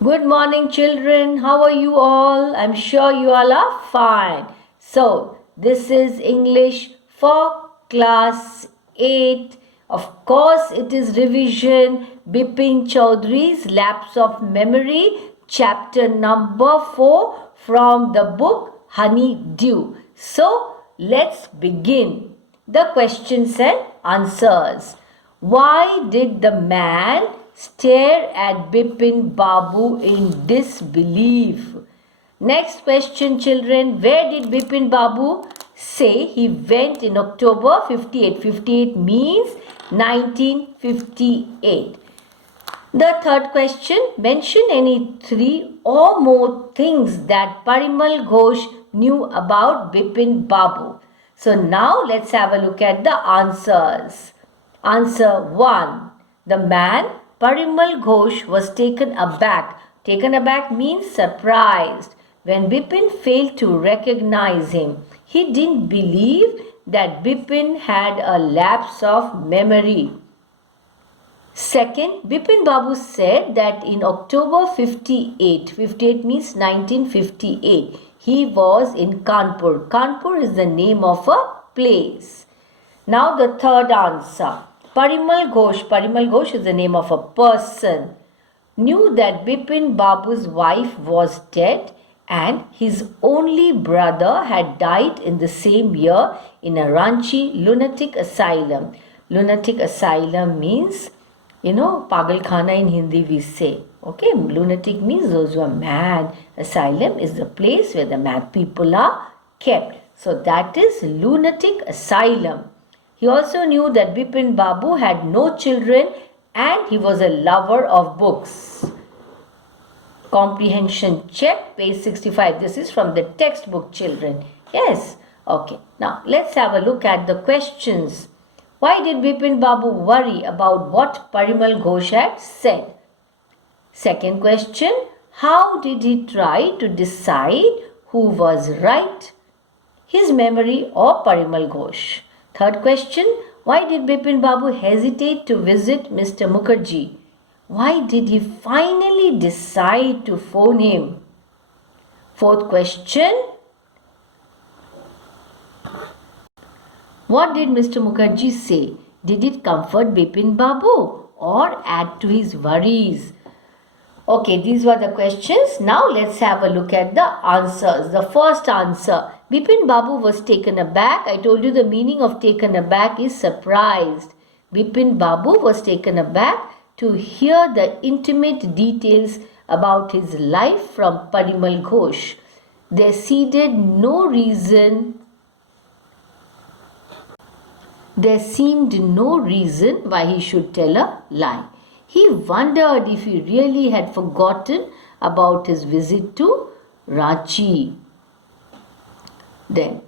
Good morning, children. How are you all? I'm sure you all are fine. So, this is English for class 8. Of course, it is revision Bipin Chaudhary's Lapse of Memory, chapter number 4 from the book Honey Dew. So, let's begin. The questions and answers. Why did the man stare at Bipin Babu in disbelief? Next question, children. Where did Bipin Babu say he went in October 58? 58 means 1958. The third question, mention any three or more things that Parimal Ghosh knew about Bipin Babu. So now let's have a look at the answers. Answer 1. The man Parimal Ghosh was taken aback. Taken aback means surprised when Bipin failed to recognize him. He didn't believe that Bipin had a lapse of memory. Second, Bipin Babu said that in October 58, 58 means 1958, he was in Kanpur. Kanpur is the name of a place. Now the third answer. Parimal Ghosh is the name of a person, knew that Bipin Babu's wife was dead and his only brother had died in the same year in a Ranchi lunatic asylum. Lunatic asylum means, Pagal Khana in Hindi we say. Okay, lunatic means those who are mad. Asylum is the place where the mad people are kept. So that is lunatic asylum. He also knew that Bipin Babu had no children and he was a lover of books. Comprehension check, page 65. This is from the textbook, children. Yes. Okay. Now, let's have a look at the questions. Why did Bipin Babu worry about what Parimal Ghosh had said? Second question, how did he try to decide who was right, his memory or Parimal Ghosh? Third question, why did Bipin Babu hesitate to visit Mr. Mukherjee? Why did he finally decide to phone him? Fourth question, what did Mr. Mukherjee say? Did it comfort Bipin Babu or add to his worries? Okay, these were the questions. Now let's have a look at the answers. The first answer, Bipin Babu was taken aback. I told you the meaning of taken aback is surprised. Bipin Babu was taken aback to hear the intimate details about his life from Parimal Ghosh. There seemed no reason why he should tell a lie. He wondered if he really had forgotten about his visit to Ranchi. Then,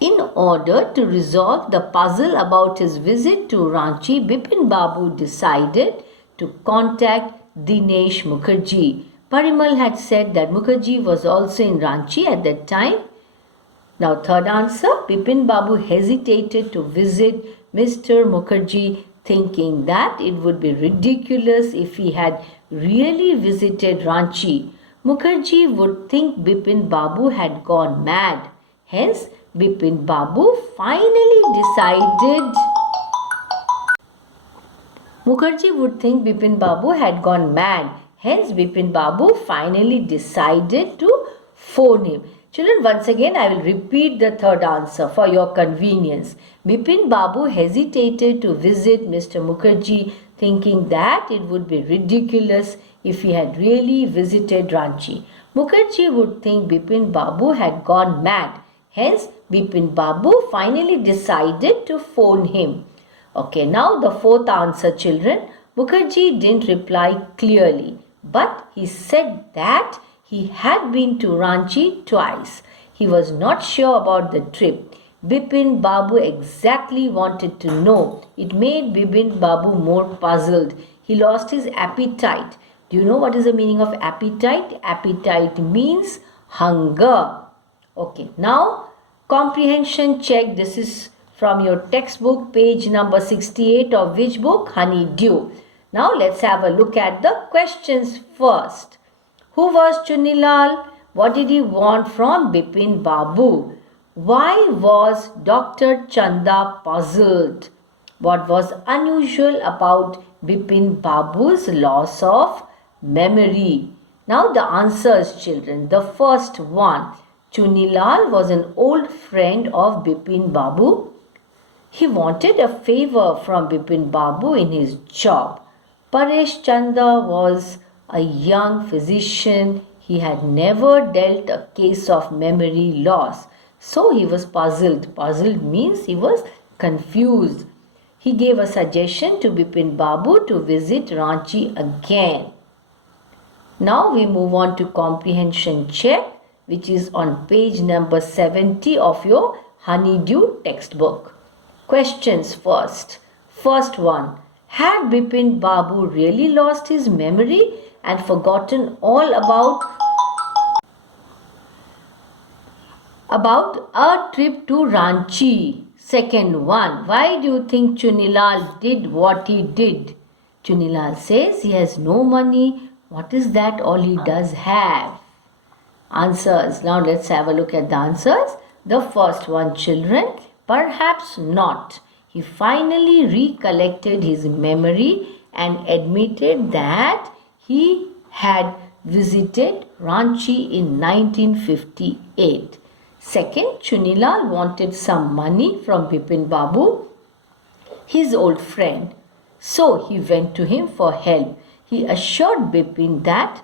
in order to resolve the puzzle about his visit to Ranchi, Bipin Babu decided to contact Dinesh Mukherjee. Parimal had said that Mukherjee was also in Ranchi at that time. Now, third answer, Bipin Babu hesitated to visit Mr. Mukherjee, thinking that it would be ridiculous if he had really visited Ranchi. Mukherjee would think Bipin Babu had gone mad. Hence, Bipin Babu finally decided Mukherjee would think Bipin Babu had gone mad. Hence, Bipin Babu finally decided to phone him. Children, once again, I will repeat the third answer for your convenience. Bipin Babu hesitated to visit Mr. Mukherjee, thinking that it would be ridiculous if he had really visited Ranchi. Mukherjee would think Bipin Babu had gone mad. Hence, Bipin Babu finally decided to phone him. Okay, now the fourth answer, children. Mukherjee didn't reply clearly, but he said that he had been to Ranchi twice. He was not sure about the trip. Bipin Babu exactly wanted to know. It made Bipin Babu more puzzled. He lost his appetite. Do you know what is the meaning of appetite? Appetite means hunger. Okay, now comprehension check. This is from your textbook, page number 68 of which book? Honey Dew. Now let's have a look at the questions first. Who was Chunilal? What did he want from Bipin Babu? Why was Dr. Chanda puzzled? What was unusual about Bipin Babu's loss of memory? Now the answers, children. The first one. Chunilal was an old friend of Bipin Babu. He wanted a favor from Bipin Babu in his job. Paresh Chanda was a young physician. He had never dealt a case of memory loss. So he was puzzled. Puzzled means he was confused. He gave a suggestion to Bipin Babu to visit Ranchi again. Now we move on to comprehension check, which is on page number 70 of your Honeydew textbook. Questions first. First one. Had Bipin Babu really lost his memory and forgotten all about a trip to Ranchi? Second one. Why do you think Chunilal did what he did? Chunilal says he has no money. What is that all he does have? Answers. Now let's have a look at the answers. The first one, children. Perhaps not. He finally recollected his memory and admitted that he had visited Ranchi in 1958. Second, Chunilal wanted some money from Bipin Babu, his old friend. So he went to him for help. He assured Bipin that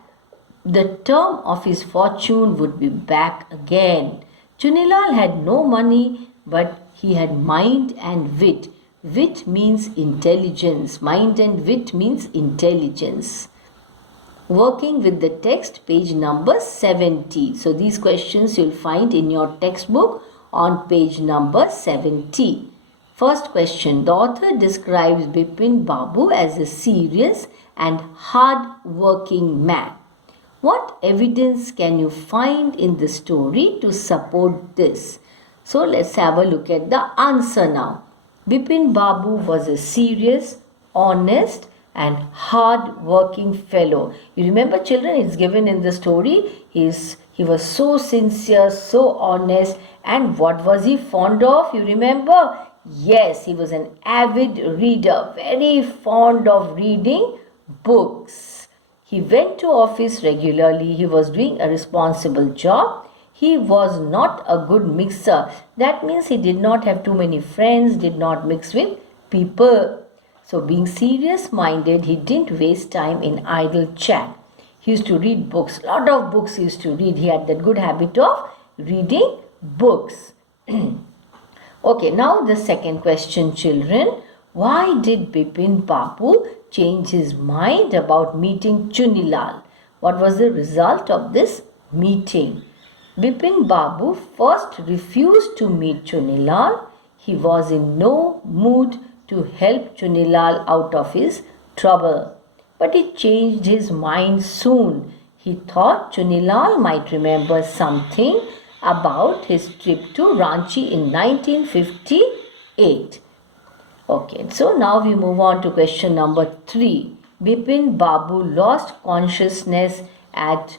the term of his fortune would be back again. Chunilal had no money, but he had mind and wit. Wit means intelligence. Mind and wit means intelligence. Working with the text, page number 70. So these questions you'll find in your textbook on page number 70. First question. The author describes Bipin Babu as a serious and hard-working man. What evidence can you find in the story to support this? So let's have a look at the answer now. Bipin Babu was a serious, honest and hard-working fellow. You remember, children, it's given in the story. He was so sincere, so honest, and what was he fond of? You remember? Yes, he was an avid reader, very fond of reading books. He went to office regularly. He was doing a responsible job. He was not a good mixer. That means he did not have too many friends, did not mix with people. So being serious-minded, he didn't waste time in idle chat. He used to read books. A lot of books he used to read. He had that good habit of reading books. Okay, now the second question, children. Why did Bipin Babu change his mind about meeting Chunilal? What was the result of this meeting? Bipin Babu first refused to meet Chunilal. He was in no mood to help Chunilal out of his trouble. But he changed his mind soon. He thought Chunilal might remember something about his trip to Ranchi in 1958. Okay, so now we move on to question number 3. Bipin Babu lost consciousness at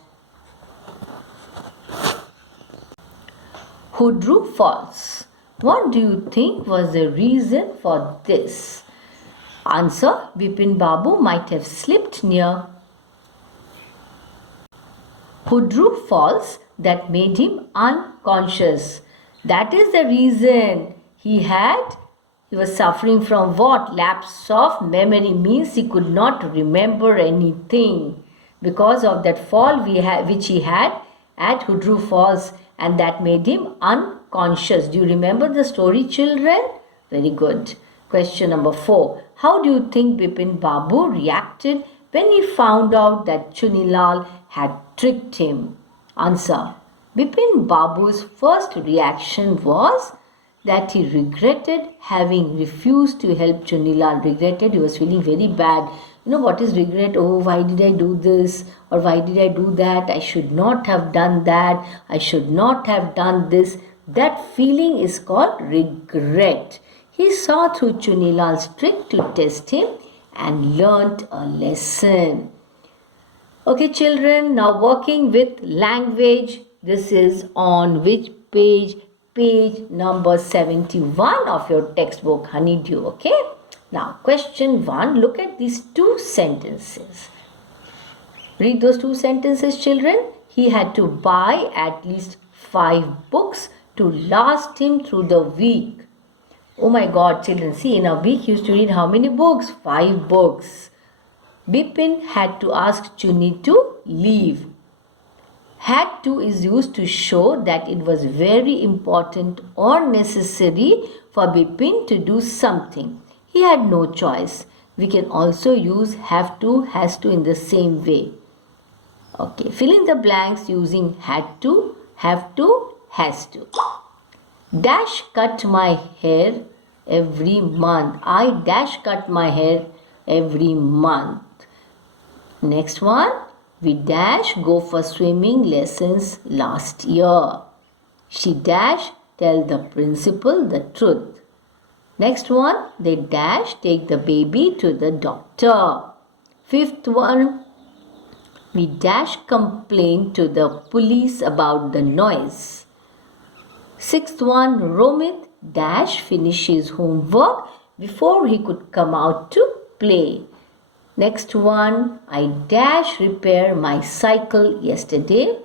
Hudru Falls. What do you think was the reason for this? Answer. Bipin Babu might have slipped near Hudru Falls that made him unconscious. That is the reason he was suffering from what? Lapse of memory, means he could not remember anything because of that fall which he had at Hudru Falls, and that made him unconscious. Do you remember the story, children? Very good. Question number 4. How do you think Bipin Babu reacted when he found out that Chunilal had tricked him? Answer. Bipin Babu's first reaction was that he regretted having refused to help Chunilal. Regretted, he was feeling very bad. You know what is regret? Oh, why did I do this? Or why did I do that? I should not have done that. I should not have done this. That feeling is called regret. He saw through Chunilal's trick to test him and learnt a lesson. Okay, children, now working with language. This is on which page? Page number 71 of your textbook, Honeydew. Okay. Now, question 1. Look at these two sentences. Read those two sentences, children. He had to buy at least 5 books to last him through the week. Oh my God, children. See, in a week, he used to read how many books? 5 books. Bipin had to ask Chunni to leave. Had to is used to show that it was very important or necessary for Bipin to do something. He had no choice. We can also use have to, has to in the same way. Okay, fill in the blanks using had to, have to, has to. Dash cut my hair every month. I dash cut my hair every month. Next one, we dash go for swimming lessons last year. She dash tell the principal the truth. Next one, they dash take the baby to the doctor. Fifth one, we dash complain to the police about the noise. Sixth one, Romit dash finish his homework before he could come out to play. Next one, I dash repair my cycle yesterday.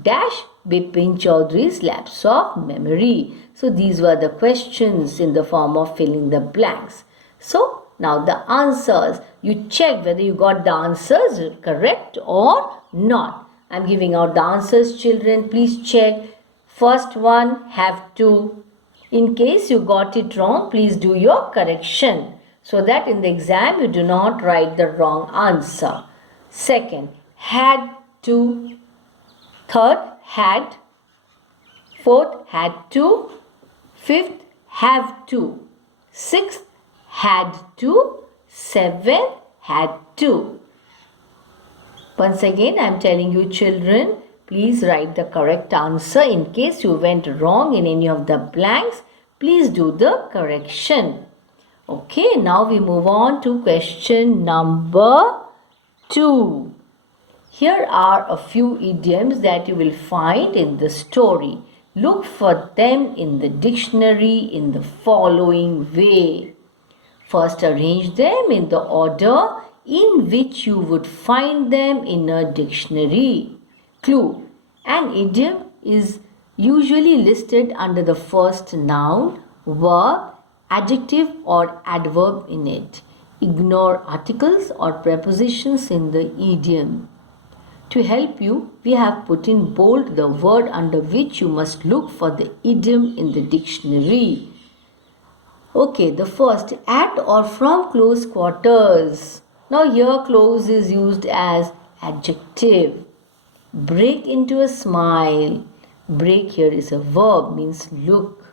Dash Bipin Chaudhary's lapse of memory. So these were the questions in the form of filling the blanks. So now the answers. You check whether you got the answers correct or not. I'm giving out the answers, children. Please check. First one, have to. In case you got it wrong, please do your correction, so that in the exam you do not write the wrong answer. Second, had to. Third, had. Fourth, had to. Fifth, have to. Sixth, had to. Seventh, had to. Once again, I am telling you, children, please write the correct answer. In case you went wrong in any of the blanks, please do the correction. Okay, now we move on to question number 2. Here are a few idioms that you will find in the story. Look for them in the dictionary in the following way. First, arrange them in the order in which you would find them in a dictionary. Clue: an idiom is usually listed under the first noun, verb, adjective or adverb in it. Ignore articles or prepositions in the idiom. To help you, we have put in bold the word under which you must look for the idiom in the dictionary. Okay, the first, at or from close quarters. Now here close is used as adjective. Break into a smile. Break here is a verb, means look.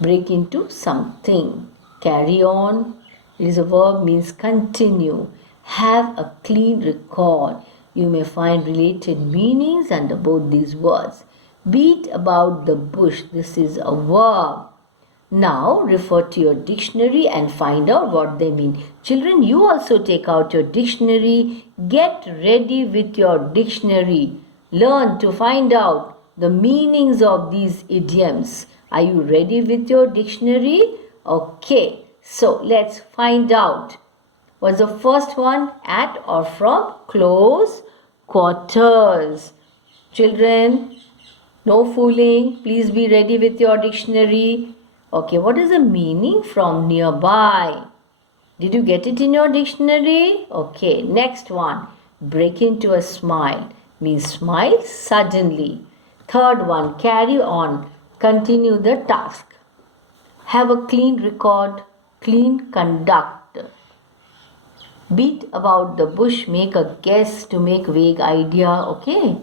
Break into something. Carry on, it is a verb, means continue. Have a clean record. You may find related meanings under both these words. Beat about the bush, this is a verb. Now refer to your dictionary and find out what they mean. Children, you also take out your dictionary. Get ready with your dictionary. Learn to find out the meanings of these idioms. Are you ready with your dictionary? Okay, so let's find out. What's the first one? At or from close quarters. Children, no fooling. Please be ready with your dictionary. Okay, what is the meaning from nearby? Did you get it in your dictionary? Okay, next one. Break into a smile, means smile suddenly. Third one, carry on, continue the task. Have a clean record, clean conduct. Beat about the bush, make a guess to make vague idea. Okay,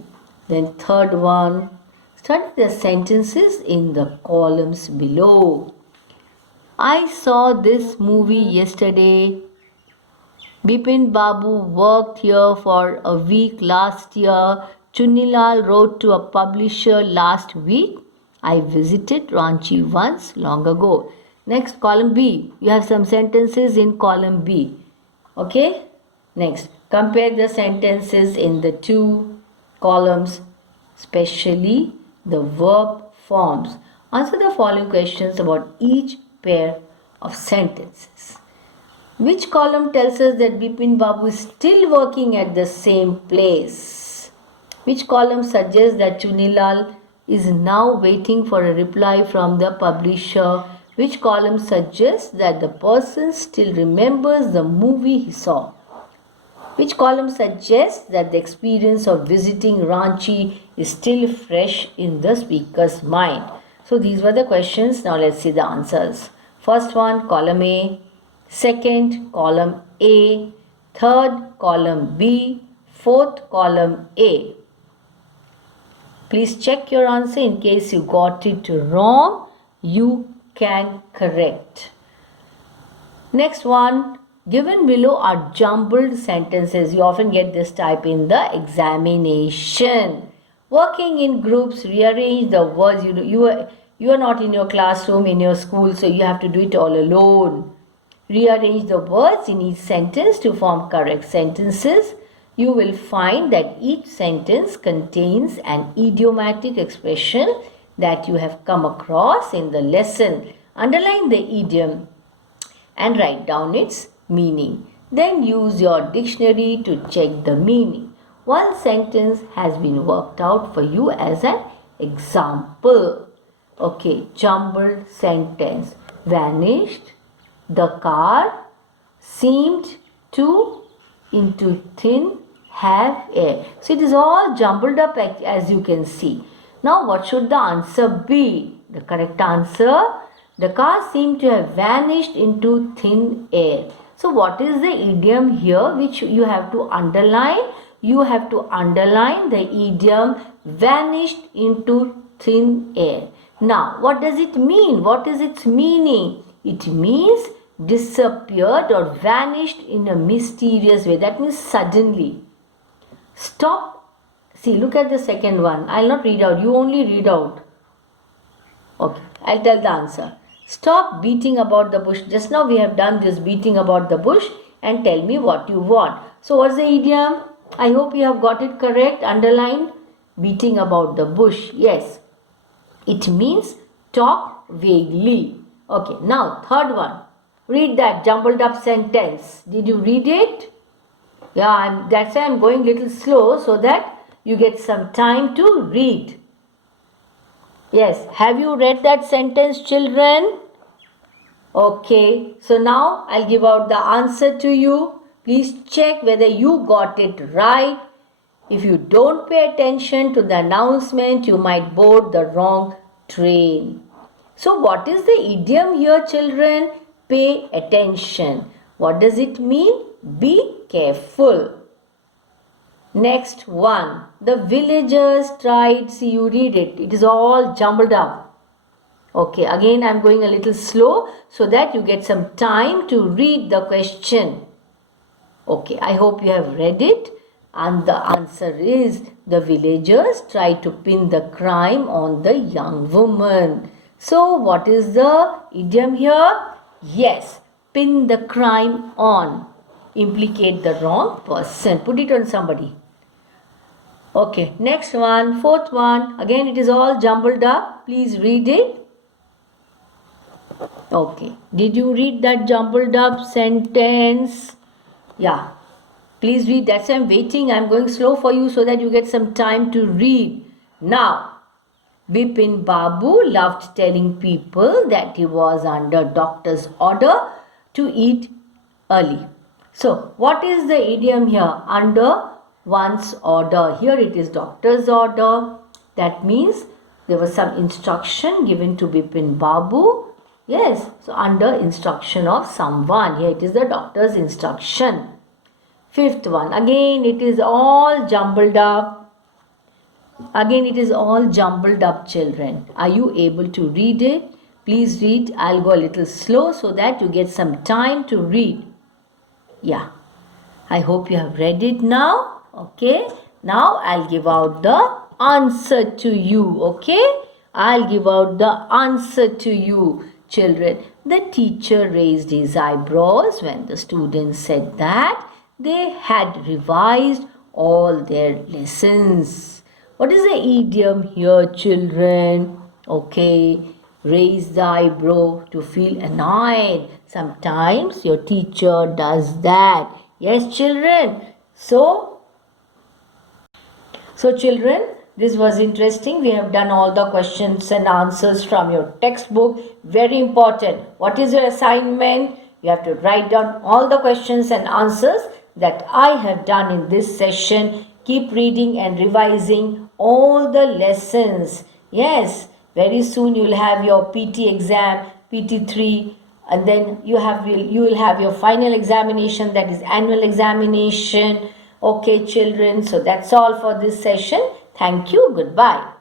then third one, study the sentences in the columns below. I saw this movie yesterday. Bipin Babu worked here for a week last year. Chunilal wrote to a publisher last week. I visited Ranchi once long ago. Next, column B. You have some sentences in column B. Okay, next, compare the sentences in the two columns, especially the verb forms. Answer the following questions about each pair of sentences. Which column tells us that Bipin Babu is still working at the same place? Which column suggests that Chunilal is now waiting for a reply from the publisher? Which column suggests that the person still remembers the movie he saw? Which column suggests that the experience of visiting Ranchi is still fresh in the speaker's mind? So these were the questions. Now let's see the answers. First one, column A. Second, column A. Third, column B. Fourth, column A. Please check your answer. In case you got it wrong, you can correct. Next one, given below are jumbled sentences. You often get this type in the examination. Working in groups, rearrange the words. You are not in your classroom, in your school, so you have to do it all alone. Rearrange the words in each sentence to form correct sentences. You will find that each sentence contains an idiomatic expression that you have come across in the lesson. Underline the idiom and write down its meaning. Then use your dictionary to check the meaning. One sentence has been worked out for you as an example. Okay, jumbled sentence. Vanished. The car seemed to into thin have air. So it is all jumbled up as you can see. Now what should the answer be? The correct answer, the car seemed to have vanished into thin air. So what is the idiom here which you have to underline? You have to underline the idiom vanished into thin air. Now what does it mean? What is its meaning? It means disappeared or vanished in a mysterious way. That means suddenly. Stop. See, look at the second one. I'll not read out. You only read out. Okay, I'll tell the answer. Stop beating about the bush. Just now we have done this beating about the bush and tell me what you want. So what's the idiom? I hope you have got it correct. Underline beating about the bush. Yes. It means talk vaguely. Okay, now third one. Read that jumbled up sentence. Did you read it? Yeah, that's why I'm going little slow so that you get some time to read. Yes, have you read that sentence, children? Okay, so now I'll give out the answer to you. Please check whether you got it right. If you don't pay attention to the announcement, you might board the wrong train. So what is the idiom here, children? Pay attention. What does it mean? Be careful. Next one. The villagers tried. See, you read it. It is all jumbled up. Okay, again I am going a little slow so that you get some time to read the question. Okay, I hope you have read it. And the answer is the villagers tried to pin the crime on the young woman. So what is the idiom here? Yes, pin the crime on. Implicate the wrong person. Put it on somebody. Okay, next one, fourth one. Again, it is all jumbled up. Please read it. Okay, did you read that jumbled up sentence? Yeah, please read. That's why I'm waiting. I'm going slow for you so that you get some time to read. Now, Bipin Babu loved telling people that he was under doctor's order to eat early. So, what is the idiom here? Under one's order. Here it is doctor's order. That means there was some instruction given to Bipin Babu. Yes, so under instruction of someone. Here it is the doctor's instruction. Fifth one. Again it is all jumbled up. Again it is all jumbled up, children. Are you able to read it? Please read. I'll go a little slow so that you get some time to read. Yeah. I hope you have read it now. Okay. Now I'll give out the answer to you. Okay. I'll give out the answer to you, children. The teacher raised his eyebrows when the students said that they had revised all their lessons. What is the idiom here, children? Okay, raise the eyebrow to feel annoyed. Sometimes your teacher does that. Yes, children. So children, this was interesting. We have done all the questions and answers from your textbook. Very important. What is your assignment? You have to write down all the questions and answers that I have done in this session. Keep reading and revising all the lessons. Yes, very soon you will have your PT exam, PT3, and then you will have your final examination, that is annual examination. Okay, children, so that's all for this session. Thank you. Goodbye.